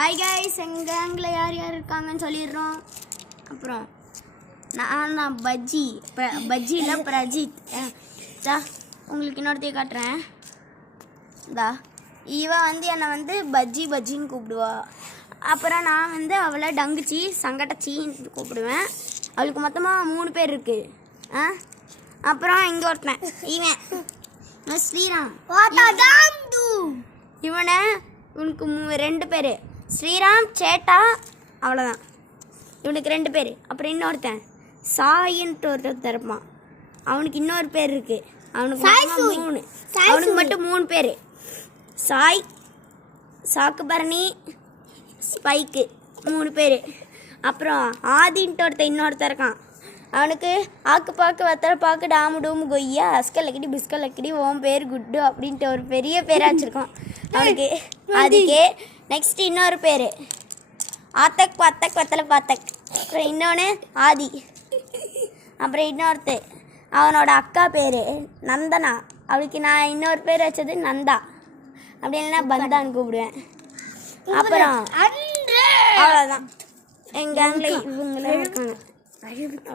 Hi guys, எங்கள் கேங்கில் யார் யார் இருக்காங்கன்னு சொல்லிடுறோம். அப்புறம் நான் பஜ்ஜியில் பிரஜித். உங்களுக்கு இன்னொருத்தையும் காட்டுறேன். இவன் என்னை பஜ்ஜின்னு கூப்பிடுவா. அப்புறம் நான் அவளை டங்குச்சி சங்கட்டச்சின்னு கூப்பிடுவேன். அவளுக்கு மொத்தமாக 3 பேர் இருக்குது. அப்புறம் இங்கே ஒருத்தன் இவன் ஸ்ரீராம். இவனுக்கு 2 பேர், ஸ்ரீராம் சேட்டா, அவ்வளோதான். இவனுக்கு 2 பேர். அப்புறம் இன்னொருத்தன் சாயின்ட்டு ஒருத்தர் இருப்பான். அவனுக்கு இன்னொரு பேர் இருக்குது. அவனுக்கு மட்டும் 3 பேர். சாய், சாக்குபரணி, ஸ்பைக்கு 3 பேர். அப்புறம் ஆதின்ட்டு இன்னொருத்தர் இருக்கான். அவனுக்கு ஆக்கு பாக்கு வெத்தலை பாக்கு டாமு டூமு கொய்யா அஸ்கலக்கடி பிஸ்கலக்கடி ஓம் பேர் குட்டு அப்படின்ட்டு ஒரு பெரிய பேராக வச்சுருக்கோம் அவனுக்கு. அதுக்கே நெக்ஸ்ட் இன்னொரு பேர் ஆத்தக் பத்தக் வெத்தலை பாத்தக். அப்புறம் இன்னொன்று ஆதி. அப்புறம் இன்னொருத்தர் அவனோட அக்கா பேர் நந்தனா. அவளுக்கு நான் இன்னொரு பேர் வச்சது நந்தா, அப்படி இல்லைன்னா பந்தான்னு கூப்பிடுவேன். அப்புறம் அவ்வளோதான். எங்கள் கேங்கில் இவங்களே இருக்காங்க.